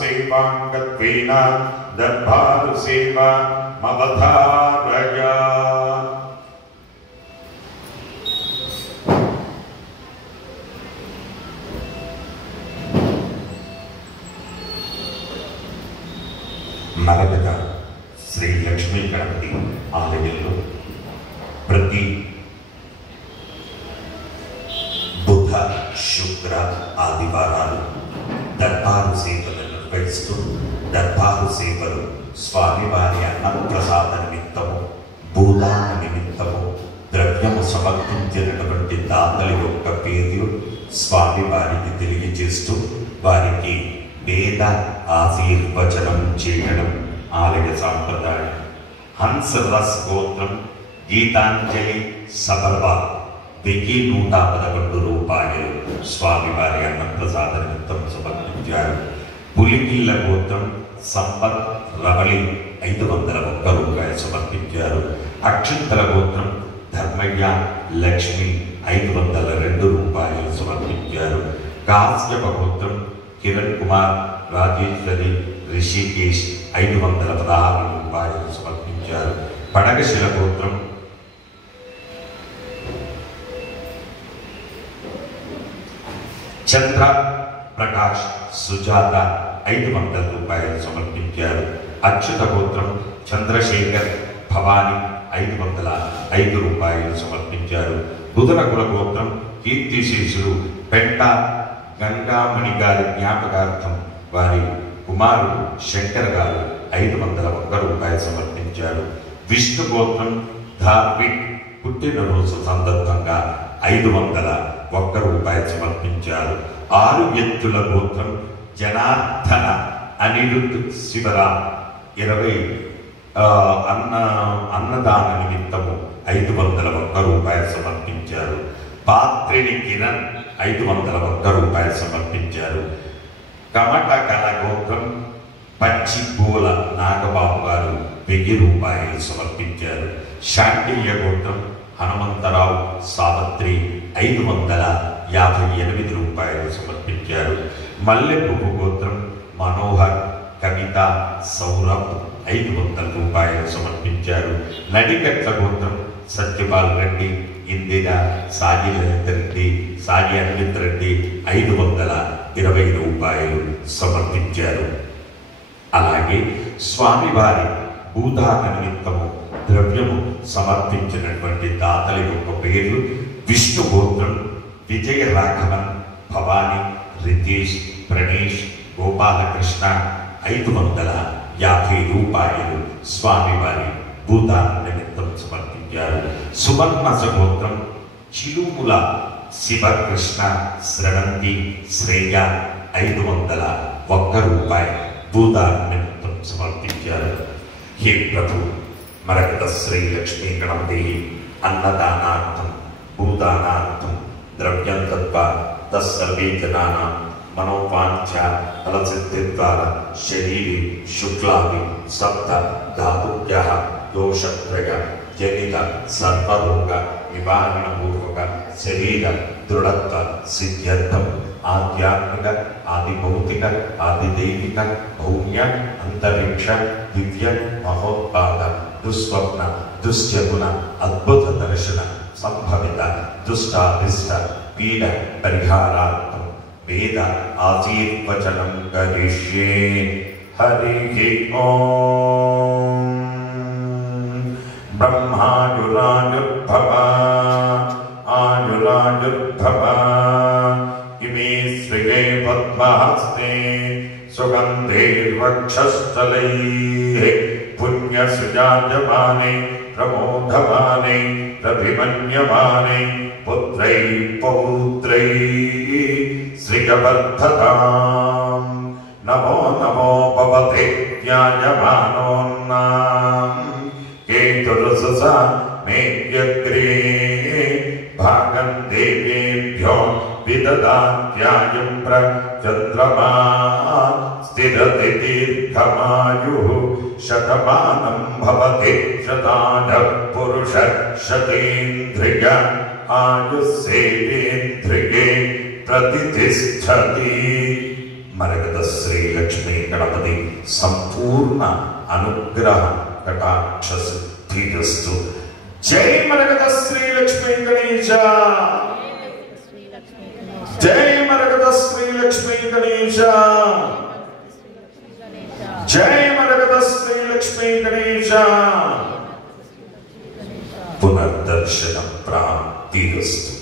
సేవాంగత్వేన దర్బారు సేవా మవధారయ. మరొక శ్రీ లక్ష్మీ గణపతి ఆలయంలో ప్రతి బుధ శుక్ర ఆదివారాలు దర్బారు సేవలు నిర్వహిస్తూ దర్బారు సేవలు స్వామివారి అన్నప్రసాద నిమిత్తము భూదాన నిమిత్తము ద్రవ్యము సమర్పించినటువంటి దాతల యొక్క పేర్లు స్వామివారికి తెలియజేస్తూ వారికి వేద ఆశీర్వచనం చేయడం ఆలయ సాంప్రదాయం. హంసరస్ గోత్రం గీతాంజలి సభర్వా 1111 రూపాయలు స్వామివారి అన్నప్రసాద నిమిత్తం సమర్పించారు. పులిపిల్ల గోత్రం సంపత్ రవళి 501 రూపాయలు సమర్పించారు. అక్షంతల గోత్రం ధర్మయ్య లక్ష్మి 502 రూపాయలు సమర్పించారు. కాశ్యప గోత్రం కిరణ్ కుమార్ రాజేశ్వరి రిషికేష్ 516 రూపాయలు సమర్పించారు. పడగశిల గోత్రం చంద్ర ప్రకాష్ సుజాత 500 రూపాయలు సమర్పించారు. అచ్యుత గోత్రం చంద్రశేఖర్ భవాని 505 రూపాయలు సమర్పించారు. బుధనకుల గోత్రం కీర్తిశేషులు పెంట గంగామణి గారి జ్ఞాపకార్థం వారి కుమారుడు శంకర్ గారు 501 రూపాయలు సమర్పించారు. విష్ణు గోత్రం ధార్మిక్ పుట్టినరోజు సందర్భంగా 501 రూపాయలు సమర్పించారు. ఆరు వ్యక్తుల గోత్రం జనార్దన అనిరుద్ధ్ శివరాం 20 అన్నదాన నిమిత్తము 501 రూపాయలు సమర్పించారు. పాత్రిని కిరణ్ 501 రూపాయలు సమర్పించారు. కమట కళ గోత్రం పచ్చిపూల నాగబాబు గారు 1000 రూపాయలు సమర్పించారు. శాంతిల్య గోత్రం హనుమంతరావు సావిత్రి 558 రూపాయలు సమర్పించారు. మల్లెపువ్వు గోత్రం మనోహర్ కవిత సౌరభ్ 500 రూపాయలు సమర్పించారు. నడికట్ల గోత్రం సత్యపాల్ రెడ్డి ఇందిర సాయి లలిత రెడ్డి సాయి అన్విత్ రెడ్డి 520 రూపాయలు సమర్పించారు. అలాగే స్వామివారి భూదాన నిమిత్తము ద్రవ్యము సమర్పించినటువంటి దాతల యొక్క పేర్లు విష్ణు గోత్రం విజయ రాఘవన్ భవాని రితేష్ ప్రణేష్ గోపాలకృష్ణ 550 రూపాయలు స్వామివారి భూదాన నిమిత్తం సమర్పించారు. సువర్ణస గోత్రం చిలుముల శివకృష్ణ శ్రవంతి శ్రేయ 501 రూపాయలు భూదాన నిమిత్తం సమర్పించారు. హే ప్రభు మరకత శ్రీ లక్ష్మీ గణపతి అన్నదానార్థం భూదానార్థం ద్రవ్యం దత్వా తస్సర్వే జనానాం మనోవాంఛ ఫలసిద్ధి ద్వారా శరీరే శుక్లాది సప్త ధాతుభ్యః దోషత్రయ జనిత సర్వరోగ నివారణ పూర్వక శరీర దృఢత్వ సిద్ధ్యర్థం ఆధ్యాత్మిక ఆది భౌతిక ఆది దైవిక భౌమ్య అంతరిక్ష దివ్య మహోత్పాద దుస్వప్న దుశ్చగుణ అద్భుత దర్శన సంభవిత దుష్టాదిష్ట పీడ పరిహారార్థం వేద ఆశీర్వచనం కరిష్యే. హరి ఓం. బ్రహ్మాయురాయుర్భవ ఆయురాయుర్భవ ఇమే శ్రియే పద్మహస్తే సుగంధైర్వక్షస్థలైః పుణ్యసుజాయమానే ప్రమోదమానే ప్రభిమన్యమానే పుత్రైః పౌత్రైః శ్రీగవర్ధతాం. నమో నమో భవతే ధ్యాయమానోన్నాం కేతుర్ససా మేద్యగ్రే భాగం దేవేభ్యో విదదాత్యాయం ప్రచంద్రమా స్థిరతి దీర్ఘమాయుః శతమానం భవతి శతాన పురుష శతేంద్రియ ఆయుస్సేంద్రియే ప్రతిష్టతి. మరగద శ్రీ లక్ష్మీ గణపతి సంపూర్ణ అనుగ్రహ కటాక్ష సిద్ధిరస్తు. జై మరగద శ్రీ లక్ష్మీ గణేశ, జై మరగద శ్రీ లక్ష్మీ గణేశ, జై మరగద శ్రీ లక్ష్మీ గణేశ. పునర్దర్శన ప్రాప్తిరస్తు.